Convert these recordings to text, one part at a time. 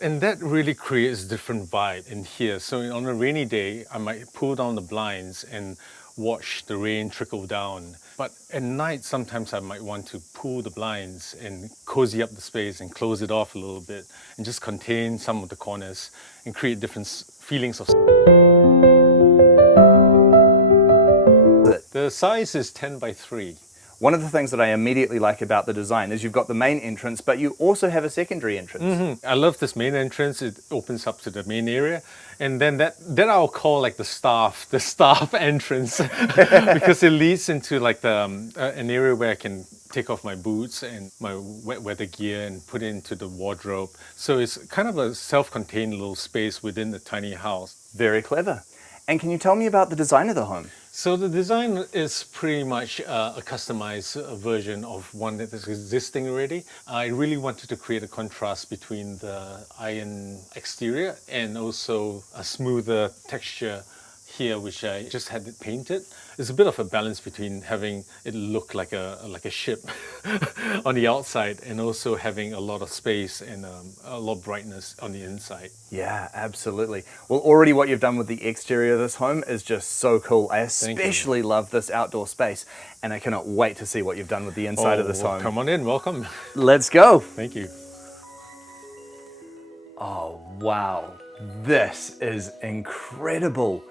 And that really creates different vibe in here. So on a rainy day, I might pull down the blinds and watch the rain trickle down. But at night, sometimes I might want to pull the blinds and cozy up the space and close it off a little bit and just contain some of the corners and create different feelings of. The size is 10 by 3. One of the things that I immediately like about the design is you've got the main entrance, but you also have a secondary entrance. I love this main entrance. It opens up to the main area, and then that I'll call like the staff entrance because it leads into like the an area where I can take off my boots and my wet weather gear and put it into the wardrobe. So it's kind of a self-contained little space within the tiny house. Very clever. And can you tell me about the design of the home? So the design is pretty much a customized version of one that is existing already. I really wanted to create a contrast between the iron exterior and also a smoother texture here, which I just had it painted. It's a bit of a balance between having it look like a ship on the outside and also having a lot of space and a lot of brightness on the inside. Yeah, absolutely. Well, already what you've done with the exterior of this home is just so cool. I especially love this outdoor space, and I cannot wait to see what you've done with the inside of this home. Come on in, welcome. Let's go. Thank you. Oh, wow. This is incredible.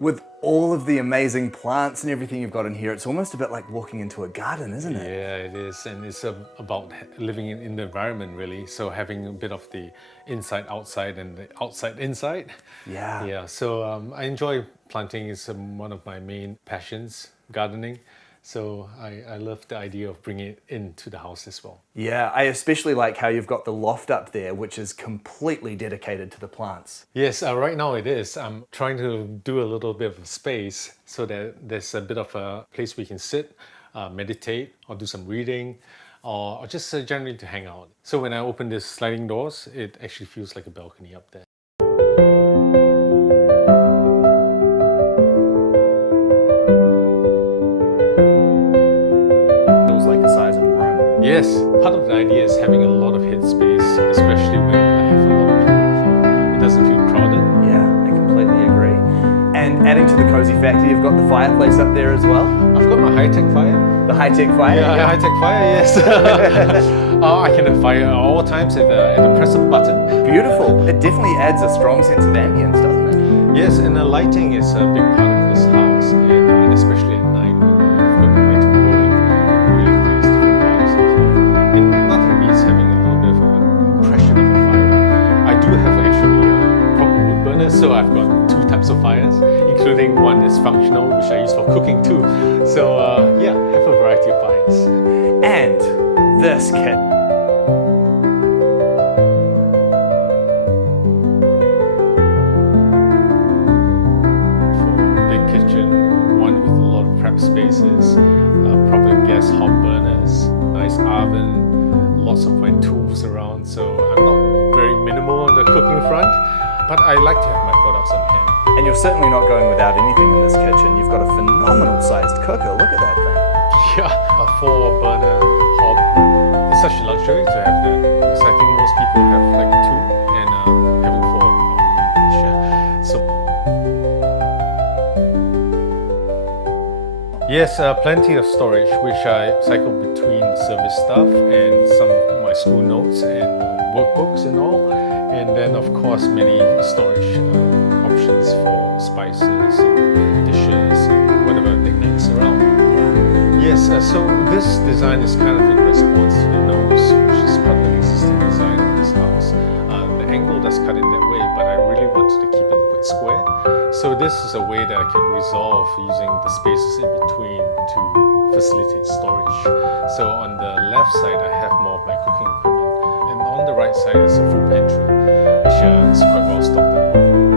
With all of the amazing plants and everything you've got in here, it's almost a bit like walking into a garden, isn't it? Yeah, it is. And it's about living in the environment, really. So having a bit of the inside outside and the outside inside. Yeah. Yeah, so I enjoy planting. It's one of my main passions, gardening. So I love the idea of bringing it into the house as well. Yeah, I especially like how you've got the loft up there, which is completely dedicated to the plants. Yes, right now it is. I'm trying to do a little bit of space so that there's a bit of a place we can sit, meditate, or do some reading, or just generally to hang out. So when I open these sliding doors, it actually feels like a balcony up there. Yes, part of the idea is having a lot of headspace, especially when I have a lot of people here. It doesn't feel crowded. Yeah, I completely agree. And adding to the cozy factor, you've got the fireplace up there as well. I've got my high-tech fire. The high-tech fire? Yeah, high-tech fire, yes. I can have fire at all times at the press of a button. Beautiful. It definitely adds a strong sense of ambience, doesn't it? Yes, and the lighting is a big part of this house, and especially at night when I've got the lighting going, it really creates different vibes in here. And nothing beats having a little bit of an impression of a fire. I do have actually a proper wood burner, so I've got 2 types of fires, including one that's functional, which I use for cooking too. So yeah, have a variety of fires. And this kit. Spaces, proper gas hob burners, nice oven, lots of my tools around. So I'm not very minimal on the cooking front, but I like to have my products on hand. And you're certainly not going without anything in this kitchen. You've got a phenomenal sized cooker. Look at that thing. Yeah, a 4-burner hob. It's such a luxury to have that because I think most people have like 2 and having 4. So. Yes, plenty of storage, which I cycle between the service stuff and some of my school notes and workbooks and all. And then, of course, many storage options for spices, and dishes, and whatever knickknacks around. Yes, so this design is kind of in response to the nose, which is part of the existing design of this house. The angle does cut in that way, but I really wanted to keep it quite square. So this is a way that I can resolve using the spaces in between to facilitate storage. So on the left side, I have more of my cooking equipment. And on the right side is a full pantry, which is quite well stocked at the moment.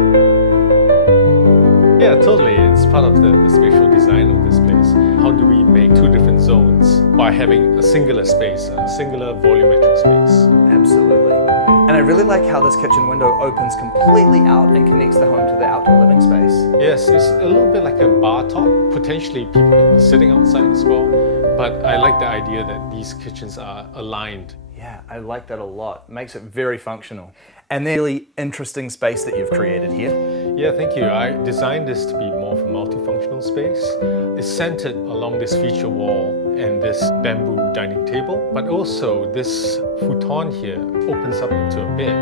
Yeah, totally. It's part of the spatial design of this place. How do we make 2 different zones by having a singular space, a singular volumetric space? Absolutely. And I really like how this kitchen window opens completely out and connects the home to the outdoor living space. Yes, it's a little bit like a bar top. Potentially people can be sitting outside as well. But I like the idea that these kitchens are aligned. Yeah, I like that a lot. Makes it very functional. And then really interesting space that you've created here. Yeah, thank you. I designed this to be more of a multifunctional space. It's centered along this feature wall and this bamboo dining table, but also this futon here opens up into a bed.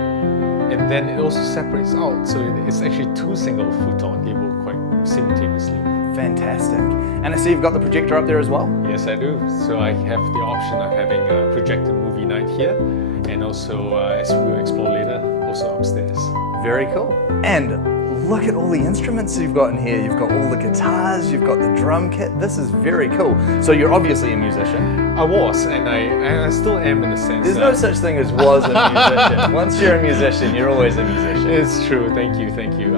And then it also separates out, so it's actually two single futon tables quite simultaneously. Fantastic. And I see you've got the projector up there as well? Yes, I do. So I have the option of having a projected movie night here, and also, as we will explore later, also upstairs. Very cool. And look at all the instruments you've got in here. You've got all the guitars, you've got the drum kit. This is very cool. So you're obviously a musician. I was, and I still am in a sense. There's no such thing as was a musician. Once you're a musician, you're always a musician. It's true. Thank you.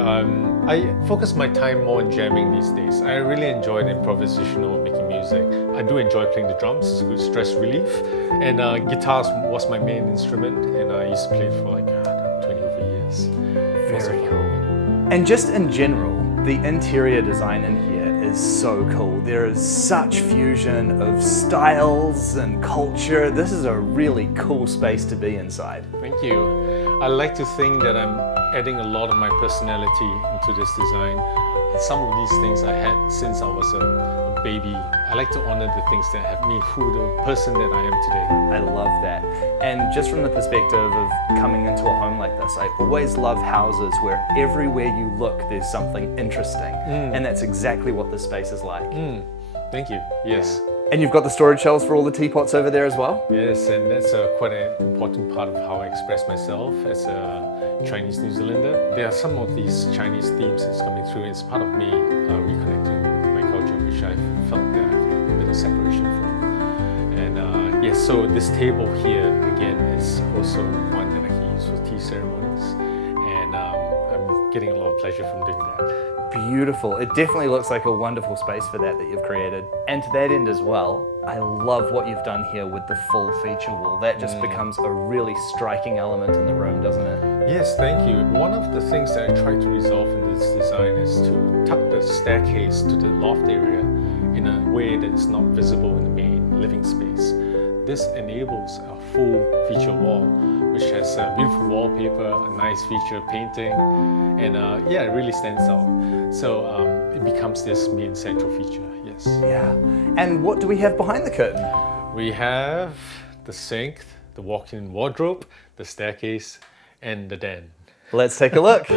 I focus my time more on jamming these days. I really enjoy the improvisational making music. I do enjoy playing the drums. It's a good stress relief. And guitars was my main instrument, and I used to play for like 20 over years. Very cool. And just in general, the interior design in here is so cool. There is such fusion of styles and culture. This is a really cool space to be inside. Thank you. I like to think that I'm adding a lot of my personality into this design. Some of these things I had since I was a baby. I like to honor the things that have me who the person that I am today. I love that. And just from the perspective of coming into a home like this, I always love houses where everywhere you look there's something interesting. And that's exactly what this space is like. Thank you. Yes. And you've got the storage shelves for all the teapots over there as well? Yes, and that's quite an important part of how I express myself as a Chinese New Zealander. There are some of these Chinese themes that's coming through. It's part of me reconnecting with my culture, which I felt that I had a bit of separation from. And yes, so this table here, again, is also one that I can use for tea ceremonies. And I'm getting a lot of pleasure from doing that. Beautiful. It definitely looks like a wonderful space for that you've created. And to that end as well, I love what you've done here with the full feature wall. That just becomes a really striking element in the room, doesn't it? Yes, thank you. One of the things that I try to resolve in this design is to tuck the staircase to the loft area in a way that is not visible in the main living space. This enables a full feature wall, which has a beautiful wallpaper, a nice feature painting, and yeah, it really stands out. So it becomes this main central feature, yes. Yeah. And what do we have behind the curtain? We have the sink, the walk-in wardrobe, the staircase, and the den. Let's take a look.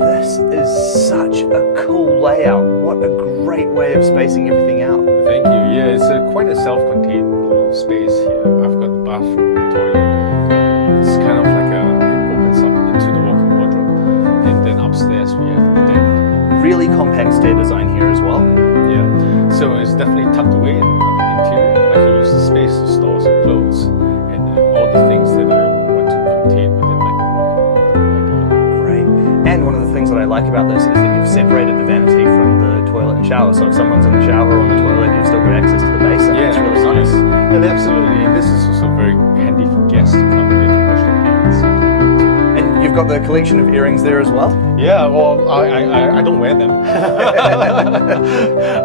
This is such a cool layout. What a great way of spacing everything out. Thank you. Yeah, it's quite a self-contained little space here. I've got the bathroom, the toilet. It's kind of like it opens up into the walk-in wardrobe. And then upstairs we have the den. Really compact stair design here as well. Yeah, so it's definitely tucked away on the interior. I can use the space to store some clothes and all the things that I want to contain within like a walk-in wardrobe idea. Great. And one of the things that I like about this is that you've separated the vanity from the toilet and shower. So if someone's in the shower or on the toilet, you've still got access to the basin. Yeah, it's really nice. And absolutely, and this is also very handy for guests to come here to wash their hands. And you've got the collection of earrings there as well? Yeah, well, I don't wear them.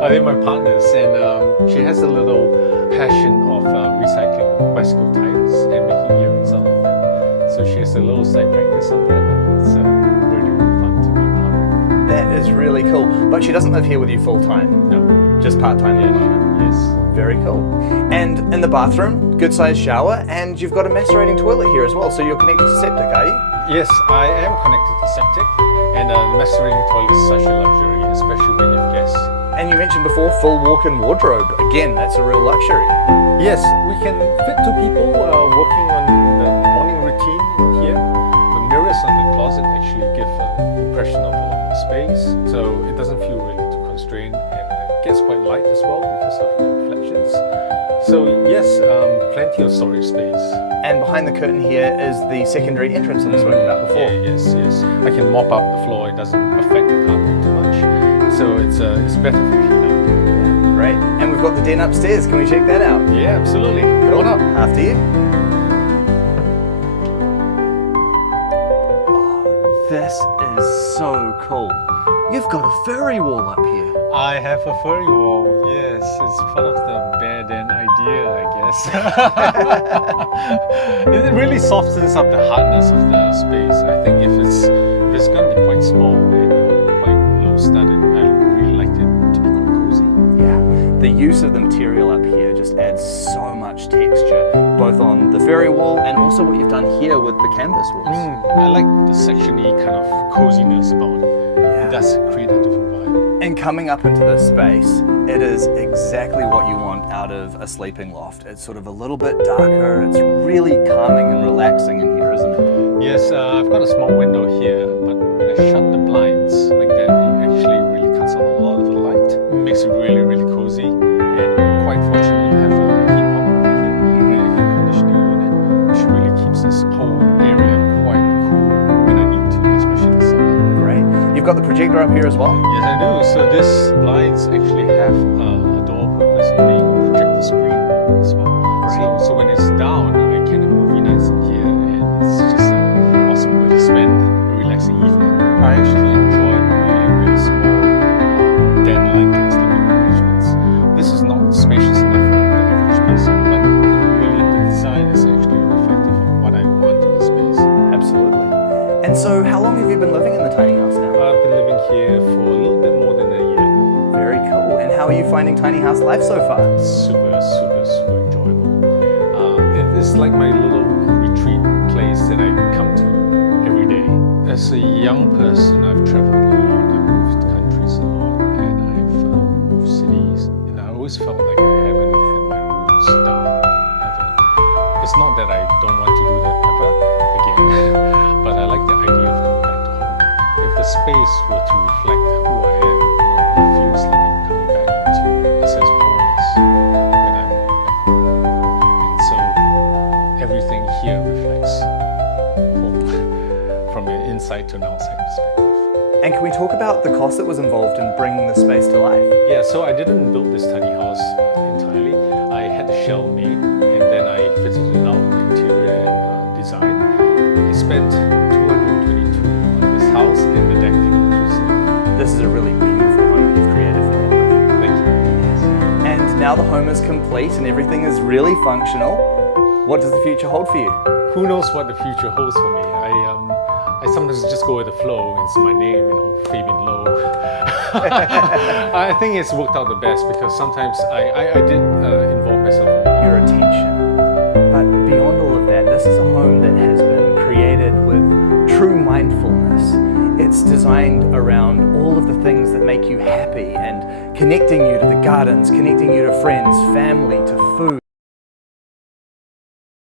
They're my partner's, and she has a little passion of recycling bicycle tires and making earrings out of them. So she has a little side practice on that, and it's really, really fun to be part of. That is really cool. But she doesn't live here with you full time? No. Just part time at the moment? Yes. Very cool. And in the bathroom, good sized shower, and you've got a macerating toilet here as well. So you're connected to septic, are you? Yes, I am connected to septic, and the macerating toilet is such a luxury, especially when you have guests. And you mentioned before, full walk-in wardrobe. Again, that's a real luxury. Yes, we can fit two people working on the morning routine here. The mirrors on the closet actually give an impression of a lot more space, so it doesn't feel really too constrained, and it gets quite light as well because of the reflections. So yes, plenty of storage space. And behind the curtain here is the secondary entrance that we spoke about before. Yeah, yes. I can mop up the floor, it doesn't affect the carpet too much. So it's better for cleanup. Great. And we've got the den upstairs. Can we check that out? Yeah, absolutely. Come on up. After you. Oh, this is so cool. You've got a furry wall up here. I have a furry wall, yes. It's part of the bear den idea, I guess. It really softens up the hardness of the space. I think if it's going to be quite small and quite low studded, I really like it to be quite cozy. Yeah, the use of the material up here just adds so much texture, both on the furry wall and also what you've done here with the canvas walls. I like the sectiony kind of coziness about it. Yeah. It does create a different vibe. And coming up into this space, it is exactly what you want out of a sleeping loft. It's sort of a little bit darker, it's really calming and relaxing in here, isn't it? Yes, I've got a small window here, but when I shut the blinds like that, it actually really cuts out a lot of the light. It makes it really, really cozy. And I'm quite fortunate to have a heat pump over here, and an air conditioning unit, which really keeps this whole area quite cool when I need to, especially in the summer. Great. You've got the projector up here as well? Yes, I do. So this blinds actually have a dual purpose of being a projector screen as well. So when it's down, I can have movie nights in here, and it's just an awesome way to spend a relaxing evening. I actually enjoy really, really small den-like sleeping arrangements. This is not spacious enough for the average person, but really the design is actually reflective of what I want in the space. Absolutely. And so how long have you been living in the tiny house now? I've been living here for a little bit more than a year. Very cool. And how are you finding tiny house life so far? Super, super, super enjoyable. It's like my little retreat place that I come to every day. As a young person, I've traveled a lot. I've moved countries a lot, and I've moved cities. And I always felt like I haven't had my roots down ever. It's not that I don't want to do that ever again, but I like the idea of coming back to home. If the space were to reflect who I am, it feels like I'm coming back to a sense of wholeness when I'm back home. And so everything here reflects home from an inside to an outside perspective. And can we talk about the cost that was involved in bringing the space to life? Yeah, so I didn't build this tiny house entirely. I had the shell made, and then I fitted it out, interior and design. I spent $222 on this house and the deck inclusive. This is a really beautiful home that you've created for them. Thank you. And now the home is complete and everything is really functional. What does the future hold for you? Who knows what the future holds for me? I sometimes just go with the flow. It's my name, Fabian Lowe. I think it's worked out the best because sometimes I did involve myself in Your attention. But beyond all of that, this is a home that has been created with true mindfulness. It's designed around all of the things that make you happy and connecting you to the gardens, connecting you to friends, family, to food.